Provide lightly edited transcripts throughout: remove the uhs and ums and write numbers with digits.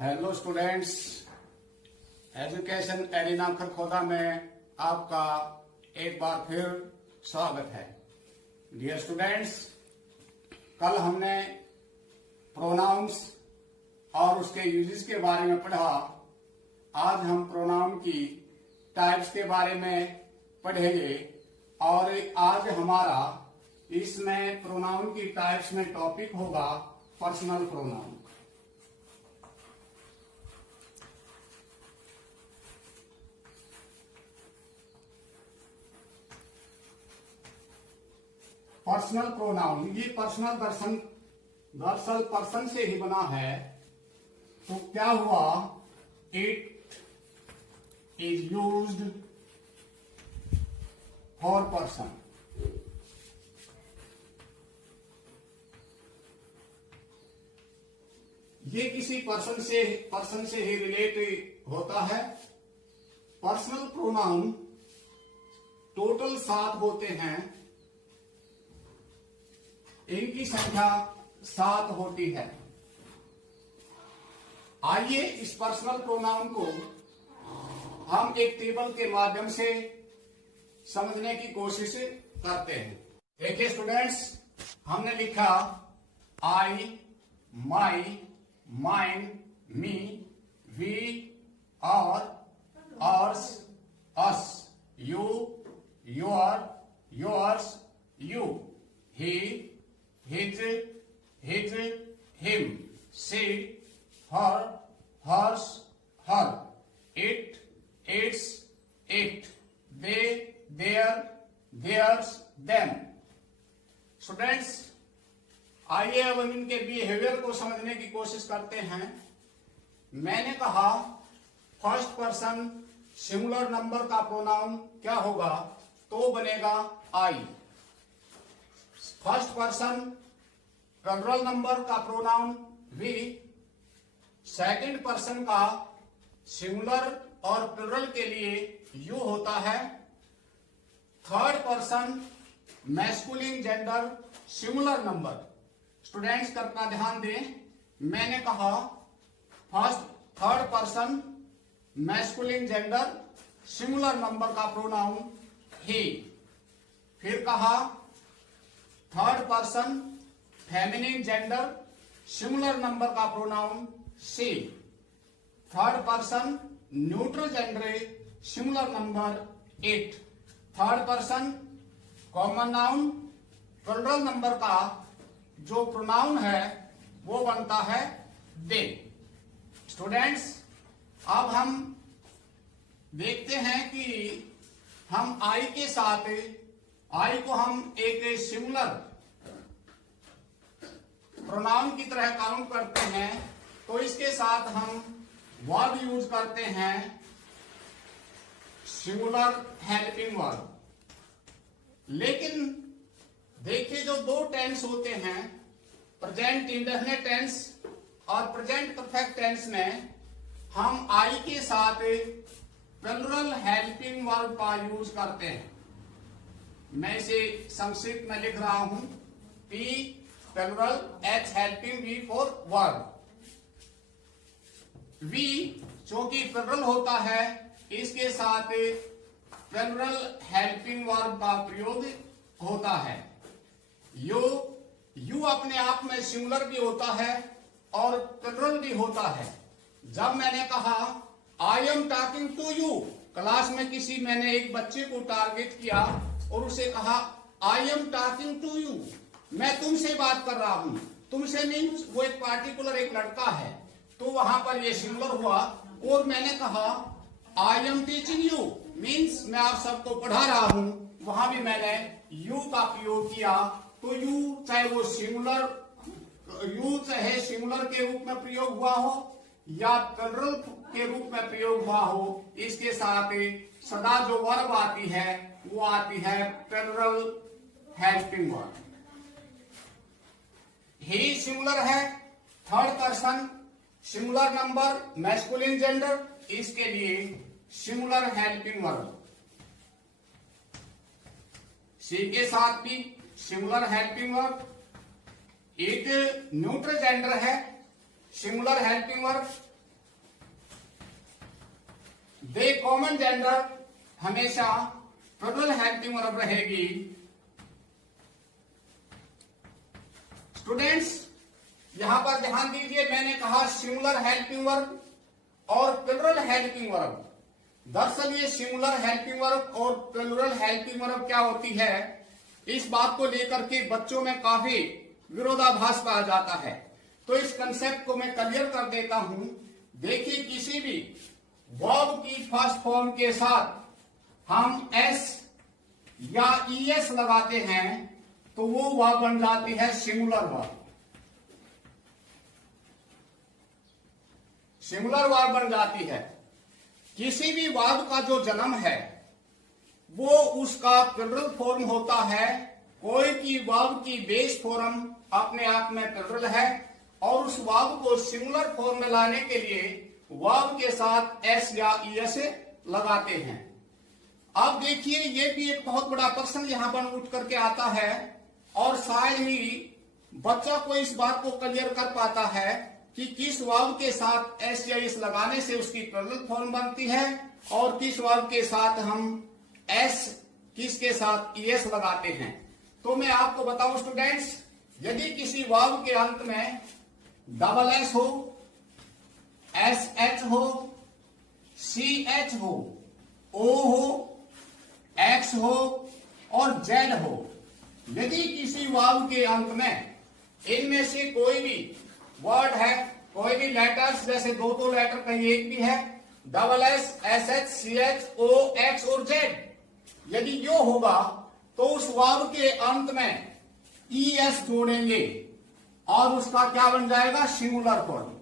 Hello students, education arena Kharkhoda में आपका एक बार फिर स्वागत है। डियर स्टूडेंट्स, कल हमने प्रोनाउंस और उसके यूजेस के बारे में पढ़ा। आज हम प्रोनाउन की टाइप्स के बारे में पढ़ेंगे और आज हमारा इसमें प्रोनाउन की टाइप्स में टॉपिक होगा पर्सनल प्रोनाउन। पर्सनल प्रोनाउन, ये पर्सनल दरअसल पर्सन से ही बना है। तो क्या हुआ, it is used for person. ये किसी पर्सन से ही रिलेट होता है। पर्सनल प्रोनाउन टोटल 7 होते हैं, इनकी संख्या 7 होती है। आइए इस पर्सनल प्रोनाउन को हम एक टेबल के माध्यम से समझने की कोशिश करते हैं। देखिए स्टूडेंट्स, हमने लिखा आई, माई, माइन, मी, वी, और, hours, us, you, your, yours, you, he, his, him, she, her, hers, her, it, its, it, they, their, theirs, them। Students, आइए अब हम इनके बिहेवियर को समझने की कोशिश करते हैं। मैंने कहा फर्स्ट पर्सन सिंगुलर नंबर का प्रोनाउन क्या होगा, तो बनेगा I. First person plural number का प्रोनाउन वी। सेकंड पर्सन का सिंगुलर और प्लूरल के लिए यू होता है। Third person masculine gender singular number. Students कृपया ध्यान दें, मैंने कहा third person masculine gender singular number का प्रोनाउन ही। फिर कहा third person feminine gender singular number का pronoun she. Third person neutral gender singular number it. Third person common noun plural number का जो प्रोनाउन है वो बनता है दे। स्टूडेंट्स, अब हम देखते हैं कि हम आई के साथ आई को हम एक सिंगुलर प्रोनाउन की तरह काउंट करते हैं, तो इसके साथ हम वर्ब यूज करते हैं सिंगुलर हेल्पिंग वर्ब। लेकिन देखिए, जो 2 टेंस होते हैं, प्रेजेंट इंडेफिनिट टेंस और प्रेजेंट परफेक्ट टेंस में हम आई के साथ प्लूरल हेल्पिंग वर्ब का यूज करते हैं। मैं इसे संक्षिप्त में लिख रहा हूं, P plural, H helping, V for verb. V चूंकि प्लूरल होता है, इसके साथ प्लूरल हेल्पिंग वर्ब का प्रयोग होता है। यू अपने आप में सिंगुलर भी होता है और प्लूरल भी होता है। जब मैंने कहा I am talking to you, class में मैंने एक बच्चे को टारगेट किया और उसे कहा I am talking to you, मैं तुमसे बात कर रहा हूं। तुमसे मीन्स वो एक पार्टिकुलर एक लड़का है, तो वहां पर ये सिंगुलर हुआ। और मैंने कहा I am teaching you, means मैं आप सबको पढ़ा रहा हूं, वहां भी मैंने यू का प्रयोग किया। तो यू चाहे सिंगुलर के रूप में प्रयोग हुआ हो या प्लूरल के रूप में प्रयोग हुआ हो, इसके साथ सदा जो वर्ब आती है वो आती है प्लूरल हेल्पिंग वर्ब। ही सिंगुलर है, third person singular number masculine gender, इसके लिए सिंगुलर हेल्पिंग वर्ब। सी के साथ भी singular helping verb. It neutral gender है, सिंगुलर हेल्पिंग वर्ब। दे कॉमन जेंडर हमेशा प्लूरल हेल्पिंग वर्ब रहेगी। स्टूडेंट्स यहां पर ध्यान दीजिए, मैंने कहा सिंगुलर हेल्पिंग वर्ब और प्लूरल हेल्पिंग वर्ब। दरअसल ये सिंगुलर हेल्पिंग वर्ब और प्लूरल हेल्पिंग वर्ब क्या होती है, इस बात को लेकर के बच्चों में काफी विरोधाभास पाया जाता है। तो इस कंसेप्ट को मैं क्लियर कर देता हूं। देखिए, किसी भी वर्ब की फर्स्ट फॉर्म के साथ हम एस या ईएस लगाते हैं तो वो वर्ब बन जाती है सिंगुलर वर्ब। सिंगुलर वर्ब बन जाती है। किसी भी वर्ब का जो जन्म है वो उसका प्लूरल फॉर्म होता है। कोई भी वर्ब की बेस फॉर्म अपने आप में प्लूरल है और उस वर्ब को सिंगुलर फॉर्म में लाने के लिए वर्ब के साथ एस या ईएस लगाते हैं। अब देखिए, ये भी एक बहुत बड़ा प्रश्न यहां पर उठ करके आता है और शायद ही बच्चा को इस बात को क्लियर कर पाता है कि किस वर्ब के साथ एस या ईएस लगाने से उसकी प्लूरल फॉर्म बनती है और किस वर्ब के साथ हम एस किसके साथ ईएस लगाते हैं। तो मैं आपको बताऊं स्टूडेंट्स, यदि किसी वर्ब के अंत में डबल एस हो, एस एच हो, सी एच हो, ओ हो, एक्स हो और जेड हो, यदि किसी वर्ब के अंत में इनमें से कोई भी वर्ड है, कोई भी लेटर्स, जैसे दो लेटर कहीं एक भी है, double S, S H, C H, O, X और जेड, यदि यो होगा तो उस वर्ब के अंत में ई एस जोड़ेंगे और उसका क्या बन जाएगा, सिंगुलर फॉर्म।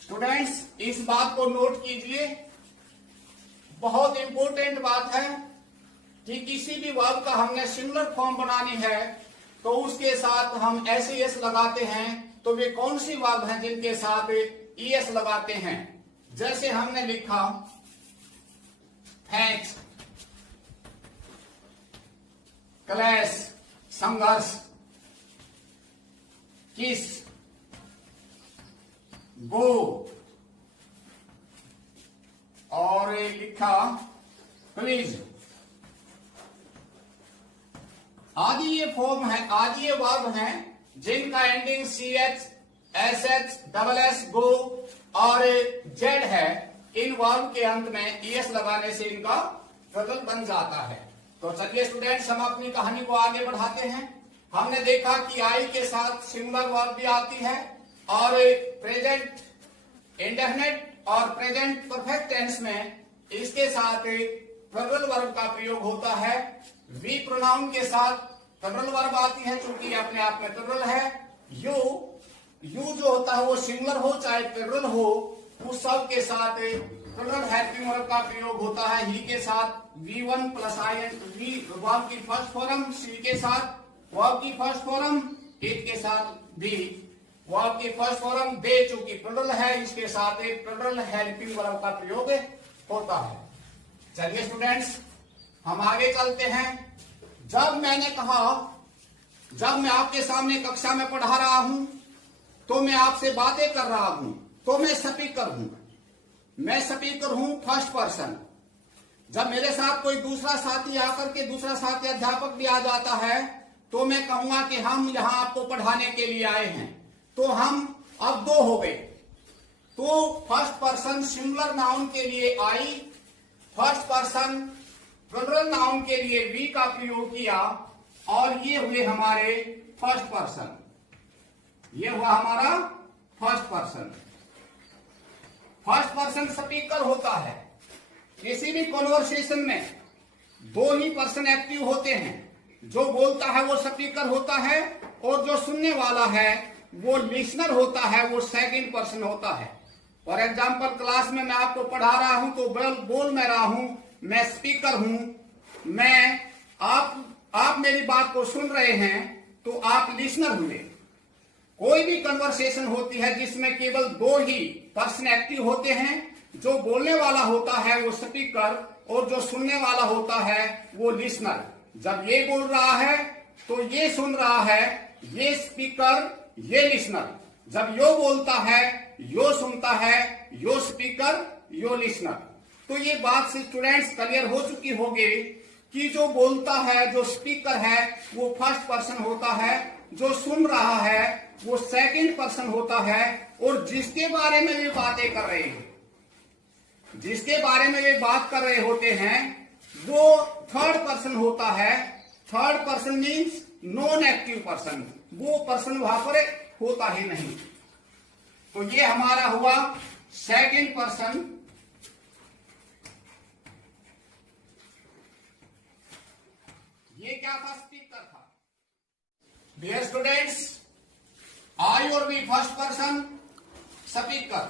स्टूडेंट्स इस बात को नोट कीजिए, बहुत इंपॉर्टेंट बात है कि किसी भी वर्ब का हमने सिंगुलर फॉर्म बनानी है तो उसके साथ हम एस एस लगाते हैं। तो वे कौन सी वर्ब हैं जिनके साथ ई एस लगाते हैं। जैसे हमने लिखा थैंक्स, क्लैश संघर्ष, किस, गो और लिखा प्लीज, आदि ये फॉर्म है, आदि ये वर्ब हैं जिनका एंडिंग C H, S H, double S, गो और जेड है। इन वर्ब के अंत में ईएस लगाने से इनका प्लूरल बन जाता है। तो चलिए स्टूडेंट्स हम अपनी कहानी को आगे बढ़ाते हैं। हमने देखा कि आई के साथ सिंगुलर वर्ब भी आती है और प्रेजेंट इंडेफिनिट और प्रेजेंट परफेक्ट टेंस में इसके साथ प्लूरल वर्ब का प्रयोग होता है। वी प्रोनाउन के साथ प्लूरल वर्ब आती है, चूंकि अपने आप में प्लूरल है। यू जो होता है वो सिंगुलर हो चाहे प्लूरल हो, उस सब के साथ प्लूरल हेल्पिंग वर्ब का प्रयोग होता है। ही के साथ V1 plus I and we verb की फर्स्ट फॉर्म, सी के साथ वर्ब की फर्स्ट फॉर्म, इट के साथ बी वर्ब की फर्स्ट फॉर्म, दे चूंकि प्लूरल है इसके साथ एक प्लूरल हेल्पिंग वर्ब का प्रयोग होता है। चलिए स्टूडेंट्स हम आगे चलते हैं। जब मैंने कहा, जब मैं आपके सामने कक्षा में पढ़ा रहा हूं तो मैं आपसे बातें कर रहा हूं तो मैं स्पीकर हूं। मैं स्पीकर हूं फर्स्ट पर्सन। जब मेरे साथ कोई दूसरा साथी आकर के, दूसरा साथी अध्यापक भी आ जाता है तो मैं कहूंगा कि हम यहां आपको पढ़ाने के लिए आए हैं। तो हम अब दो हो गए। तो फर्स्ट पर्सन सिंगुलर नाउन के लिए आई, फर्स्ट पर्सन प्लूरल नाउन के लिए वी का प्रयोग किया और ये हुए हमारे फर्स्ट पर्सन। ये हुआ हमारा first person. First person speaker होता है। किसी भी कॉन्वर्सेशन में दो ही पर्सन एक्टिव होते हैं। जो बोलता है वो स्पीकर होता है और जो सुनने वाला है वो लिसनर होता है, वो सेकंड पर्सन होता है। फॉर एग्जाम्पल क्लास में मैं आपको पढ़ा रहा हूं तो बोल मैं रहा हूं, मैं स्पीकर हूं, मैं आप मेरी बात को सुन रहे हैं तो आप लिसनर हुए। कोई भी कन्वर्सेशन होती है जिसमें केवल दो ही पर्सन एक्टिव होते हैं, जो बोलने वाला होता है वो स्पीकर और जो सुनने वाला होता है वो लिसनर। जब ये बोल रहा है तो ये सुन रहा है, ये स्पीकर, ये लिसनर। जब यो बोलता है, यो सुनता है, यो स्पीकर, यो लिसनर। तो ये बात से स्टूडेंट्स क्लियर हो चुकी होगी कि जो बोलता है, जो स्पीकर है, वो फर्स्ट पर्सन होता है, जो सुन रहा है वो सेकंड पर्सन होता है, और जिसके बारे में वे बातें कर रहे हैं, जिसके बारे में वे बात कर रहे होते हैं, वो थर्ड पर्सन होता है। Third person means non active person, वो पर्सन वहां पर होता ही नहीं। तो ये हमारा हुआ सेकंड पर्सन। ये क्या था? स्पीकर था। डियर स्टूडेंट्स, आई और we first person speaker,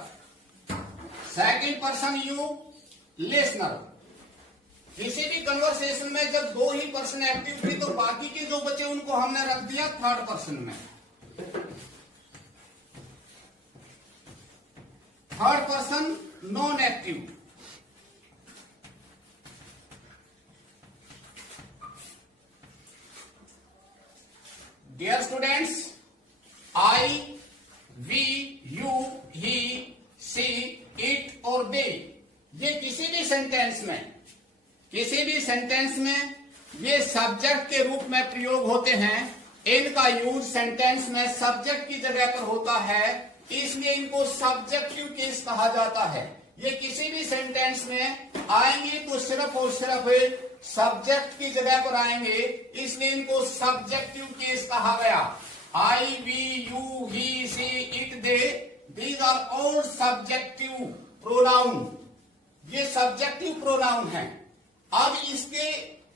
second person you listener. किसी भी कन्वर्सेशन में जब दो ही पर्सन एक्टिव थे तो बाकी के जो बचे उनको हमने रख दिया थर्ड पर्सन में। Third person non active. Dear students, I, we, you, he, she, it और दे, ये किसी भी सेंटेंस में ये सब्जेक्ट के रूप में प्रयोग होते हैं। इनका यूज सेंटेंस में सब्जेक्ट की जगह पर होता है, इसलिए इनको सब्जेक्टिव केस कहा जाता है। ये किसी भी सेंटेंस में आएंगे तो सिर्फ और सिर्फ सब्जेक्ट की जगह पर आएंगे, इसलिए इनको सब्जेक्टिव केस कहा गया। I, we, you, he, she, it, they, these are all subjective pronoun. ये सब्जेक्टिव प्रोनाउन है। अब इसके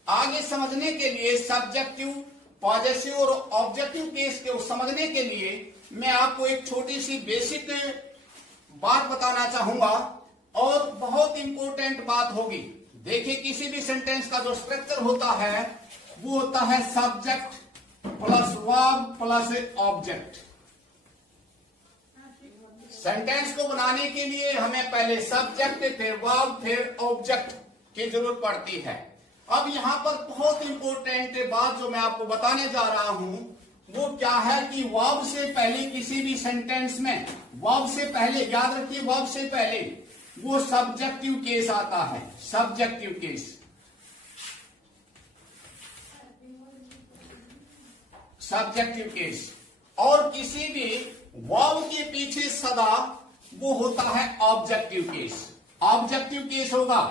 आगे समझने के लिए सब्जेक्टिव, पॉजेसिव और ऑब्जेक्टिव केस को समझने के लिए मैं आपको एक छोटी सी बेसिक बात बताना चाहूंगा, और बहुत इंपॉर्टेंट बात होगी। देखिए, किसी भी सेंटेंस का जो स्ट्रक्चर होता है वो होता है subject plus verb plus object. Sentence को बनाने के लिए हमें पहले सब्जेक्ट, फिर वर्ब, फिर ऑब्जेक्ट की जरूरत पड़ती है। अब यहां पर बहुत इंपॉर्टेंट बात जो मैं आपको बताने जा रहा हूं वो क्या है कि वर्ब से पहले किसी भी सेंटेंस में, वर्ब से पहले, याद रखिए, वर्ब से पहले वो सब्जेक्टिव केस आता है। Subjective case, subjective case. और किसी भी वर्ब के पीछे सदा वो होता है ऑब्जेक्टिव केस। ऑब्जेक्टिव केस होगा।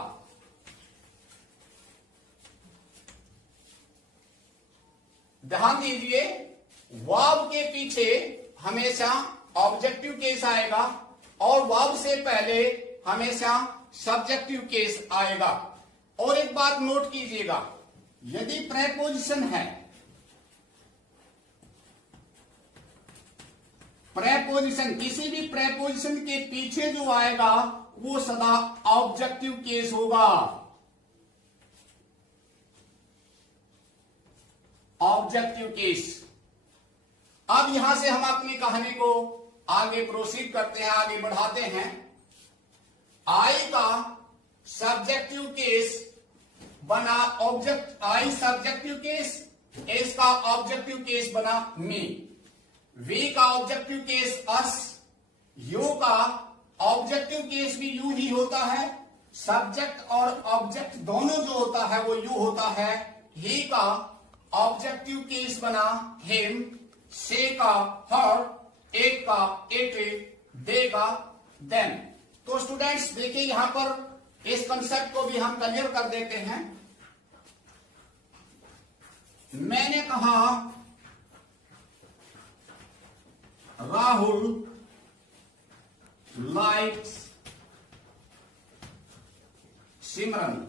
ध्यान दीजिए, वर्ब के पीछे हमेशा ऑब्जेक्टिव केस आएगा और वर्ब से पहले हमेशा सब्जेक्टिव केस आएगा। और एक बात नोट कीजिएगा, यदि प्रेपोजिशन है, प्रेपोजिशन, किसी भी प्रेपोजिशन के पीछे जो आएगा वो सदा ऑब्जेक्टिव केस होगा। Objective case. अब यहां से हम अपनी कहानी को आगे प्रोसीड करते हैं, आगे बढ़ाते हैं। आई का सब्जेक्टिव केस बना ऑब्जेक्ट, आई सब्जेक्टिव केस, एस का ऑब्जेक्टिव केस बना मी, वी का ऑब्जेक्टिव केस अस, यू का ऑब्जेक्टिव केस भी यू ही होता है। सब्जेक्ट और ऑब्जेक्ट दोनों जो होता है वो यू होता है। ही का ऑब्जेक्टिव केस बना हिम, से का हर, एक का इट, दे का देम। तो स्टूडेंट्स देखिए, यहां पर इस कंसेप्ट को भी हम क्लियर कर देते हैं। मैंने कहा राहुल लाइक्स सिमरन।